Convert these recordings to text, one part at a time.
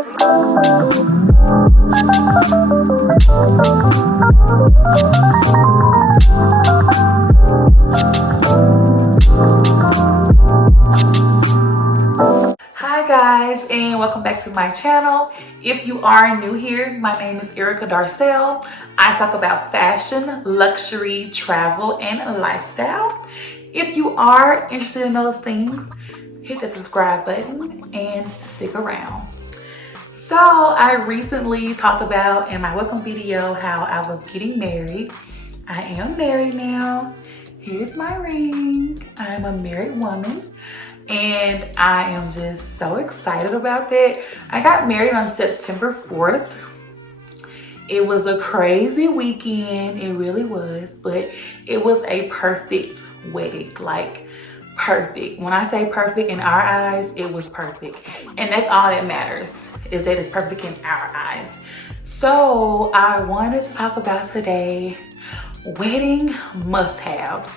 Hi guys, and welcome back to my channel. If you are new here, my name is Erica Darcel. I talk about fashion, luxury, travel, and lifestyle. If you are interested in those things, hit the subscribe button and stick around. So I recently talked about in my welcome video how I was getting married. I am married now. Here's my ring. I'm a married woman. And I am just so excited about that. I got married on September 4th. It was a crazy weekend, it really was, but it was a perfect wedding, like perfect. When I say perfect in our eyes, it was perfect. And that's all that matters, is that it's perfect in our eyes. So I wanted to talk about today wedding must-haves.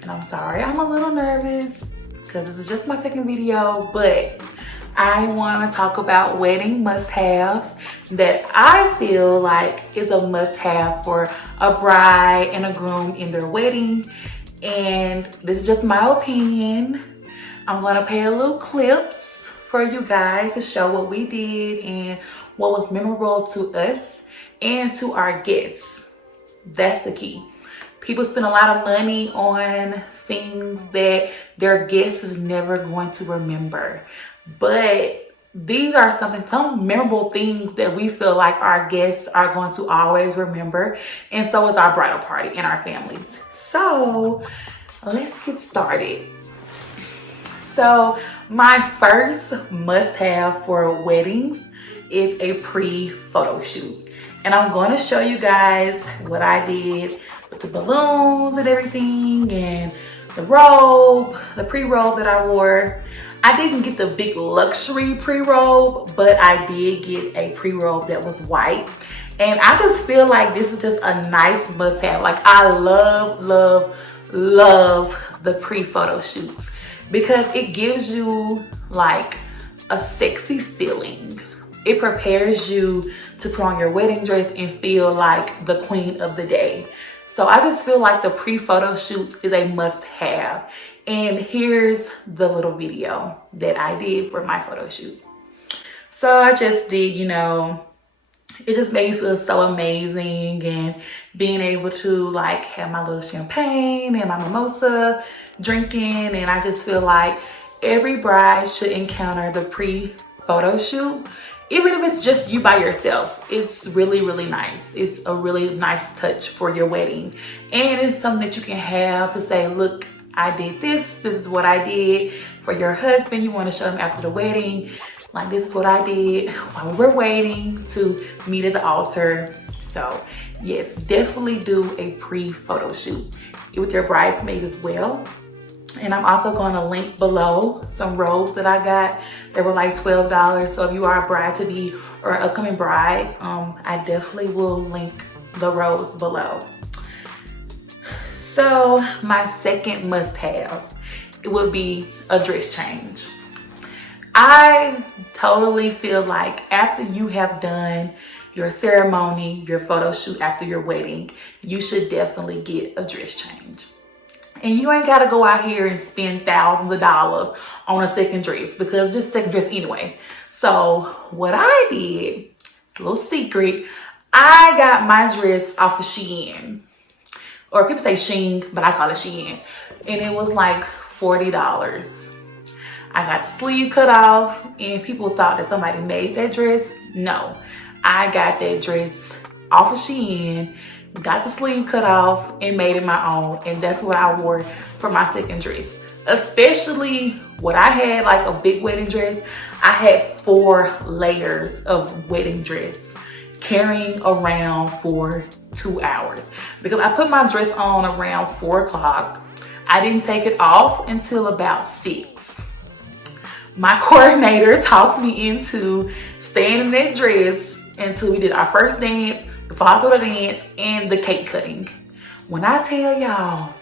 And I'm sorry, I'm a little nervous, because this is just my second video, but I want to talk about wedding must-haves that I feel like is a must-have for a bride and a groom in their wedding. And this is just my opinion. I'm going to play a little clips for you guys to show what we did and what was memorable to us and to our guests. That's the key. People spend a lot of money on things that their guest is never going to remember. But these are some memorable things that we feel like our guests are going to always remember. And so is our bridal party and our families. So let's get started. So my first must-have for weddings is a pre-photo shoot. And I'm going to show you guys what I did with the balloons and everything, and the robe, the pre-robe that I wore. I didn't get the big luxury pre-robe, but I did get a pre-robe that was white. And I just feel like this is just a nice must-have. Like I love, love, love the pre-photo shoots because it gives you like a sexy feeling. It prepares you to put on your wedding dress and feel like the queen of the day. So I just feel like the pre-photo shoot is a must-have. And here's the little video that I did for my photo shoot. So I just did, it just made me feel so amazing, and being able to like have my little champagne and my mimosa drinking. And I just feel like every bride should encounter the pre-photo shoot. Even if it's just you by yourself, it's really, really nice. It's a really nice touch for your wedding. And it's something that you can have to say, look, I did this. This is what I did for your husband. You want to show him after the wedding, like this is what I did while we were waiting to meet at the altar. So yes, definitely do a pre-photo shoot with your bridesmaids as well. And I'm also going to link below some robes that I got. They were like $12. So if you are a bride-to-be or an upcoming bride, I definitely will link the robes below. So my second must-have, it would be a dress change. I totally feel like after you have done your ceremony, your photo shoot after your wedding, you should definitely get a dress change. And you ain't got to go out here and spend thousands of dollars on a second dress, because just second dress anyway. So what I did, it's a little secret, I got my dress off of Shein. Or people say Sheen, but I call it Shein. And it was like $40. I got the sleeve cut off, and people thought that somebody made that dress. No, I got that dress off of Shein, got the sleeve cut off, and made it my own. And that's what I wore for my second dress. Especially what I had, like a big wedding dress, I had 4 layers of wedding dress carrying around for 2 hours, because I put my dress on around 4 o'clock. I didn't take it off until about 6. My coordinator talked me into staying in that dress until we did our first dance, the follow through the dance, and the cake cutting. When I tell y'all,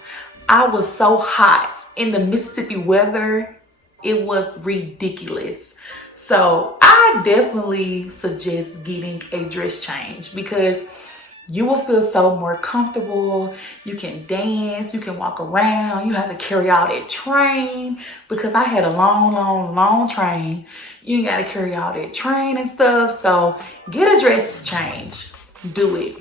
I was so hot in the Mississippi weather, it was ridiculous. So I definitely suggest getting a dress change because you will feel so more comfortable. You can dance, you can walk around. You have to carry all that train because I had a long train. You ain't got to carry all that train and stuff. So get a dress change. Do it.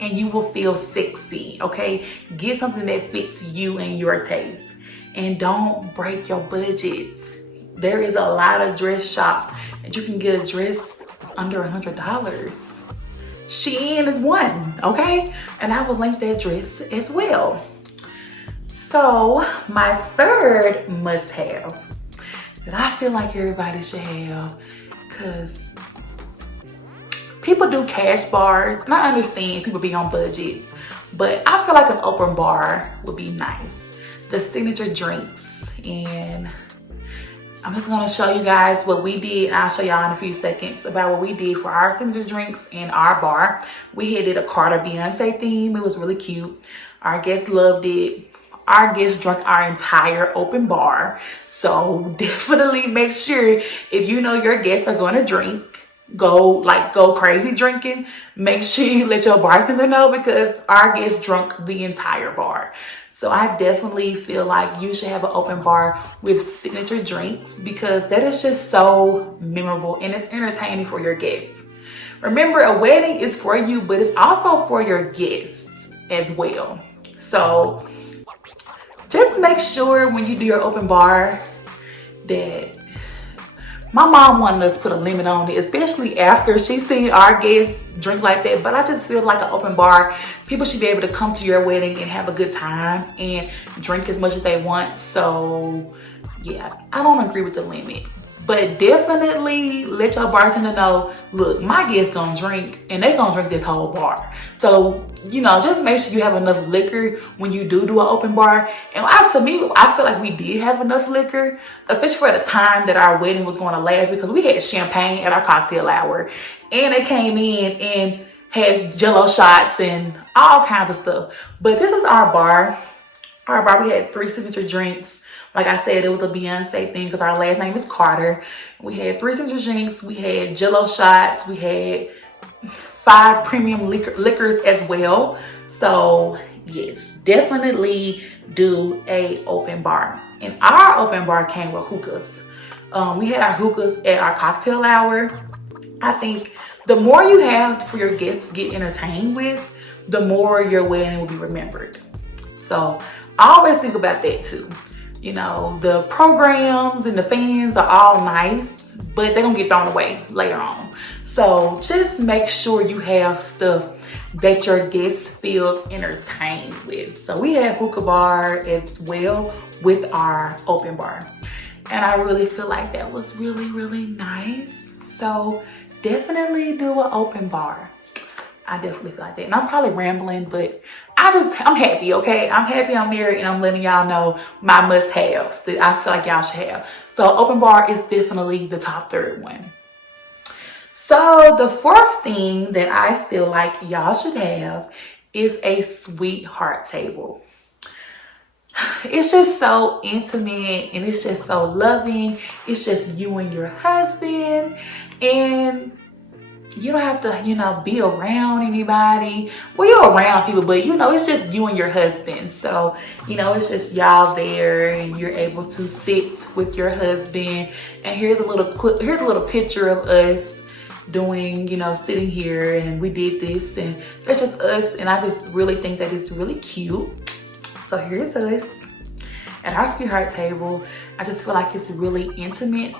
And you will feel sexy, okay? Get something that fits you and your taste. And don't break your budget. There is a lot of dress shops that you can get a dress under $100. Shein is one, okay? And I will link that dress as well. So my third must-have that I feel like everybody should have, because people do cash bars, and I understand people be on budgets, but I feel like an open bar would be nice. The signature drinks, and I'm just gonna show you guys what we did. I'll show y'all in a few seconds about what we did for our signature drinks in our bar. We did a Carter Beyonce theme. It was really cute. Our guests loved it. Our guests drank our entire open bar. So definitely make sure if you know your guests are gonna drink, go crazy drinking, make sure you let your bartender know because our guests drunk the entire bar. So I definitely feel like you should have an open bar with signature drinks because that is just so memorable and it's entertaining for your guests. Remember, a wedding is for you, but it's also for your guests as well. So just make sure when you do your open bar that my mom wanted us to put a limit on it, especially after she seen our guests drink like that. But I just feel like an open bar, people should be able to come to your wedding and have a good time and drink as much as they want. So yeah, I don't agree with the limit. But definitely let your bartender know, look, my guests gonna drink and they gonna drink this whole bar. So, you know, just make sure you have enough liquor when you do an open bar. And to me, I feel like we did have enough liquor, especially for the time that our wedding was going to last, because we had champagne at our cocktail hour and they came in and had jello shots and all kinds of stuff. But this is our bar. Our bar, we had 3 signature drinks. Like I said, it was a Beyonce thing because our last name is Carter. We had 3 signature drinks. We had jello shots. We had 5 premium liquors as well. So yes, definitely do a open bar. And our open bar came with hookahs. We had our hookahs at our cocktail hour. I think the more you have for your guests to get entertained with, the more your wedding will be remembered. So I always think about that too. You know, the programs and the fans are all nice, but they're gonna get thrown away later on. So just make sure you have stuff that your guests feel entertained with. So we had hookah bar as well with our open bar. And I really feel like that was really nice. So definitely do an open bar. I definitely feel like that. And I'm probably rambling, but I'm happy, okay? I'm happy I'm married and I'm letting y'all know my must-haves that I feel like y'all should have. So open bar is definitely the top 3rd one. So the 4th thing that I feel like y'all should have is a sweetheart table. It's just so intimate and it's just so loving. It's just you and your husband, and you don't have to, you know, be around anybody. Well, you're around people, but you know, it's just you and your husband. So, you know, it's just y'all there and you're able to sit with your husband. And here's a little picture of us doing, you know, sitting here, and we did this, and that's just us. And I just really think that it's really cute. So here's us at our sweetheart table. I just feel like it's really intimate.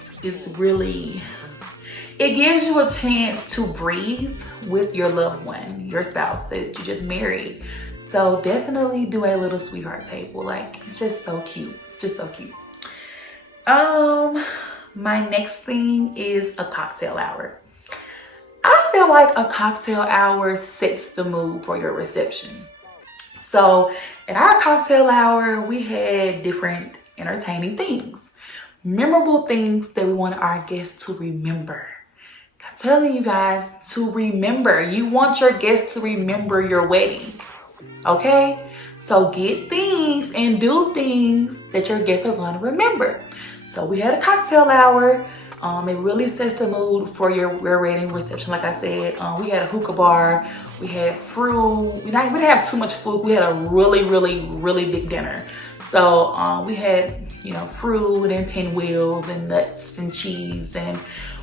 It gives you a chance to breathe with your loved one, your spouse that you just married. So definitely do a little sweetheart table. Like, it's just so cute, just so cute. My next thing is a cocktail hour. I feel like a cocktail hour sets the mood for your reception. So at our cocktail hour, we had different entertaining things, memorable things that we wanted our guests to remember. I'm telling you guys to remember. You want your guests to remember your wedding, okay? So get things and do things that your guests are going to remember. So we had a cocktail hour. It really sets the mood for your wedding reception. Like I said, we had a hookah bar, we had fruit. We didn't have too much food. We had a really big dinner. So we had, you know, fruit and pinwheels and nuts and cheese, and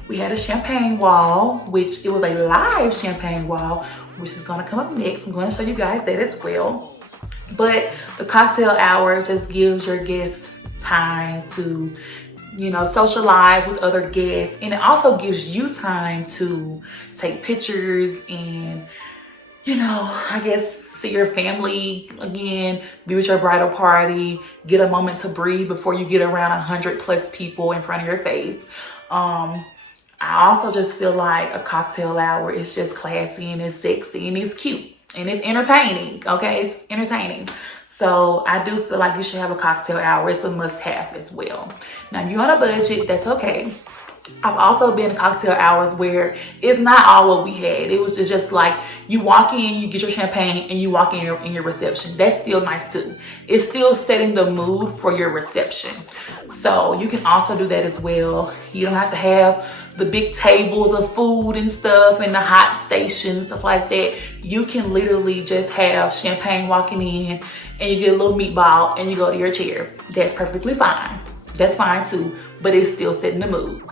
we had a champagne wall, which it was a live champagne wall, which is gonna come up next. I'm gonna show you guys that as well. But the cocktail hour just gives your guests time to, you know, socialize with other guests, and it also gives you time to take pictures and, you know, I guess see your family again, be with your bridal party, get a moment to breathe before you get around 100+ people in front of your face. I also just feel like a cocktail hour is just classy and it's sexy and it's cute and it's entertaining. Okay, it's entertaining. So I do feel like you should have a cocktail hour. It's a must-have as well. Now, if you're on a budget, that's okay. I've also been in cocktail hours where it's not all what we had. It was just like you walk in, you get your champagne, and you walk in your reception. That's still nice too. It's still setting the mood for your reception. So you can also do that as well. You don't have to have the big tables of food and stuff and the hot stations, stuff like that. You can literally just have champagne walking in, and you get a little meatball and you go to your chair. That's perfectly fine. That's fine too, but it's still setting the mood.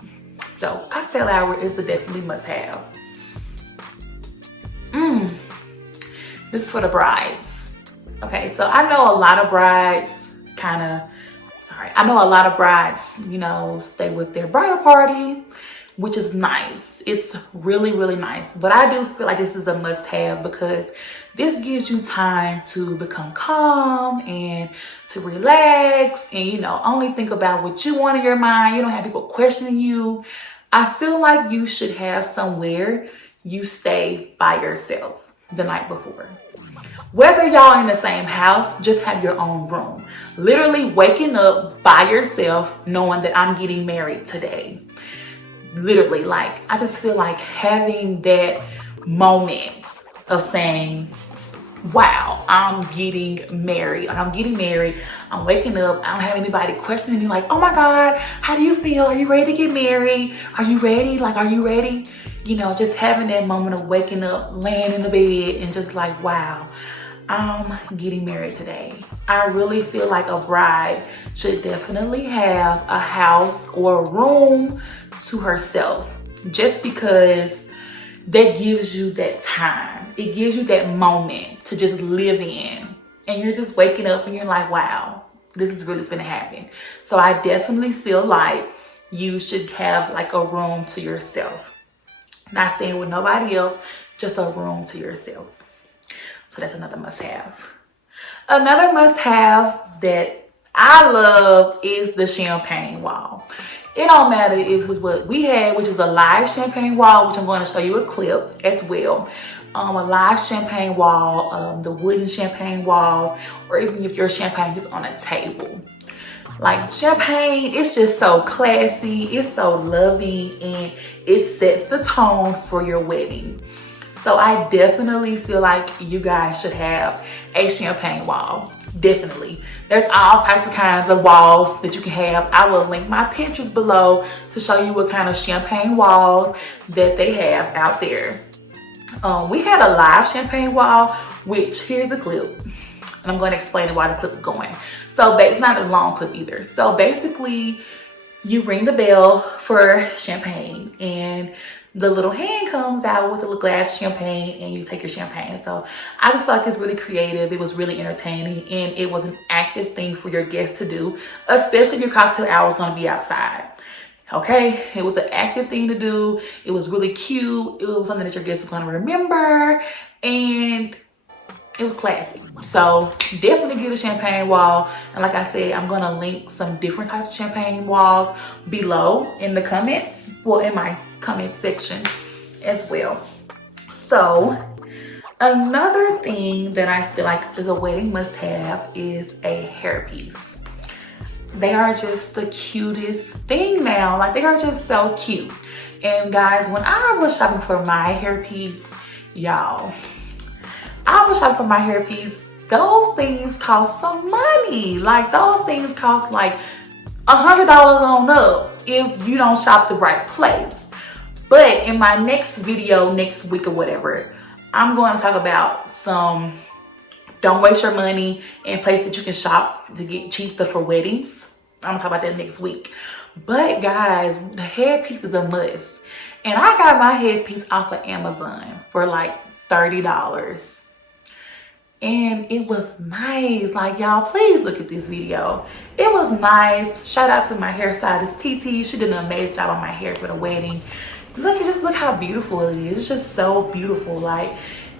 So cocktail hour is a definitely must have. This is for the brides. Okay, so I know a lot of brides you know, stay with their bridal party, which is nice. It's really nice. But I do feel like this is a must have because this gives you time to become calm and to relax and, you know, only think about what you want in your mind. You don't have people questioning you. I feel like you should have somewhere you stay by yourself the night before. Whether y'all in the same house, just have your own room. Literally waking up by yourself knowing that I'm getting married today. Literally, like, I just feel like having that moment of saying, wow, I'm getting married. I'm waking up. I don't have anybody questioning me like, oh my God, how do you feel? Are you ready to get married? Are you ready? Like, are you ready? You know, just having that moment of waking up, laying in the bed and just like, wow, I'm getting married today. I really feel like a bride should definitely have a house or a room to herself, just because that gives you that time. It gives you that moment to just live in, and you're just waking up and you're like, wow, this is really gonna happen. So I definitely feel like you should have like a room to yourself, not staying with nobody else, just a room to yourself. So that's another must have. Another must have that I love is the champagne wall. It don't matter if it was what we had, which was a live champagne wall, which I'm going to show you a clip as well. A live champagne wall, the wooden champagne wall, or even if your champagne is on a table. Like, champagne, it's just so classy, it's so loving, and it sets the tone for your wedding. So I definitely feel like you guys should have a champagne wall. Definitely. There's all types of kinds of walls that you can have. I will link my Pinterest below to show you what kind of champagne walls that they have out there. We had a live champagne wall, which here's the clip. And I'm going to explain why the clip is going. So it's not a long clip either. So basically, you ring the bell for champagne and the little hand comes out with a little glass champagne and you take your champagne. So I just felt like it's really creative. It was really entertaining, and it was an active thing for your guests to do, especially if your cocktail hour is going to be outside. Okay, it was an active thing to do. It was really cute. It was something that your guests are going to remember, and it was classy. So definitely get a champagne wall. And like I said, I'm going to link some different types of champagne walls below in the comments, well, in my comment section as well. So another thing that I feel like is a wedding must have is a hairpiece. They are just the cutest thing now. Like, they are just so cute. And guys, when I was shopping for my hairpiece, y'all, those things cost some money. Like, those things cost like $100 on up. if you don't shop the right place. But in my next video, next week or whatever, I'm going to talk about some don't waste your money in places that you can shop to get cheap stuff for weddings. I'm gonna talk about that next week. But guys, the headpiece is a must. And I got my headpiece off of Amazon for like $30. And it was nice. Like, y'all, please look at this video. It was nice. Shout out to my hairstylist, TT. She did an amazing job on my hair for the wedding. Just look how beautiful it is. It's just so beautiful. Like,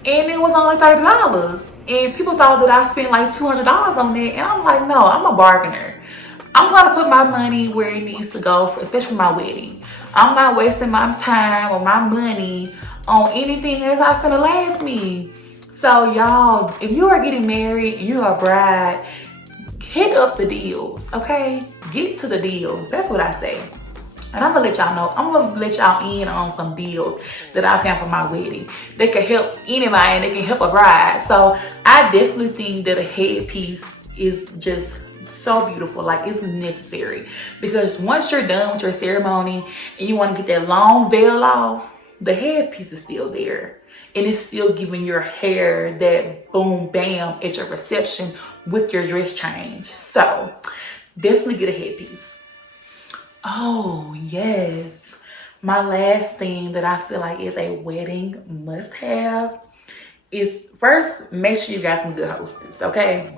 and it was only $30. And people thought that I spent like $200 on it. And I'm like, no, I'm a bargainer. I'm gonna put my money where it needs to go, especially for my wedding. I'm not wasting my time or my money on anything that's not gonna last me. So y'all, if you are getting married and you're a bride, hit up the deals, okay? Get to the deals. That's what I say. And I'm gonna let y'all know, I'm gonna let y'all in on some deals that I found for my wedding. They can help anybody and they can help a bride. So I definitely think that a headpiece is just so beautiful. Like, it's necessary, because once you're done with your ceremony and you want to get that long veil off, the headpiece is still there. And it's still giving your hair that boom, bam at your reception with your dress change. So definitely get a headpiece. Oh yes, my last thing that I feel like is a wedding must-have is, first, make sure you got some good hostess, okay?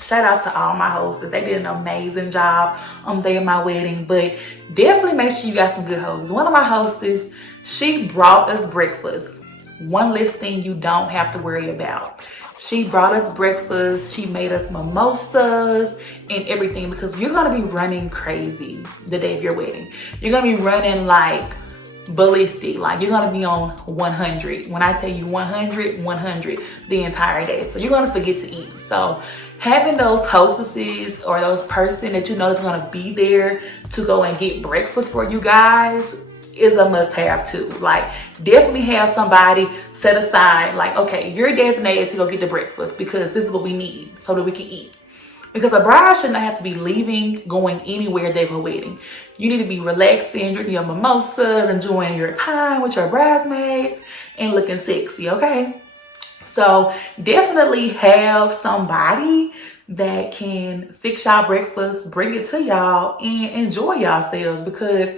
Shout out to all my hostess. They did an amazing job on the day of my wedding, but definitely make sure you got some good hostess. One of my hostess, she brought us breakfast. One less thing you don't have to worry about. She brought us breakfast. She made us mimosas and everything, because you're going to be running crazy the day of your wedding. You're going to be running like ballistic. Like, you're going to be on 100. When I tell you 100, 100 the entire day. So you're going to forget to eat. So having those hostesses or those person that you know is going to be there to go and get breakfast for you guys is a must-have too. Like, definitely have somebody set aside, like, okay, you're designated to go get the breakfast because this is what we need so that we can eat. Because a bride should not have to be leaving, going anywhere day of a wedding. You need to be relaxing, drinking your mimosas, enjoying your time with your bridesmaids, and looking sexy, okay? So definitely have somebody that can fix y'all breakfast, bring it to y'all, and enjoy yourselves. Because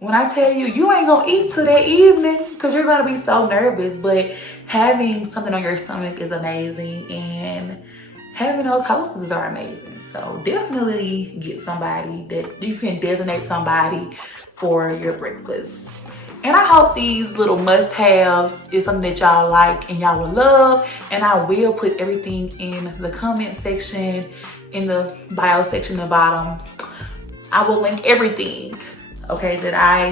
when I tell you, you ain't gonna eat till that evening because you're gonna be so nervous. But having something on your stomach is amazing, and having those hostesses are amazing. So definitely get somebody that you can designate somebody for your breakfast. And I hope these little must-haves is something that y'all like and y'all will love. And I will put everything in the comment section, in the bio section at the bottom. I will link everything. Okay,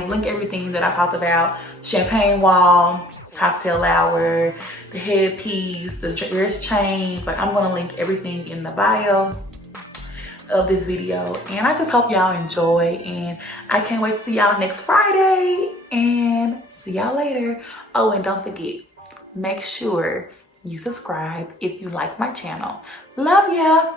link everything that I talked about. Champagne wall, cocktail hour, the headpiece, the dress change. Like, I'm gonna link everything in the bio of this video. And I just hope y'all enjoy, and I can't wait to see y'all next Friday, and see y'all later. Oh, and don't forget, make sure you subscribe if you like my channel. Love ya.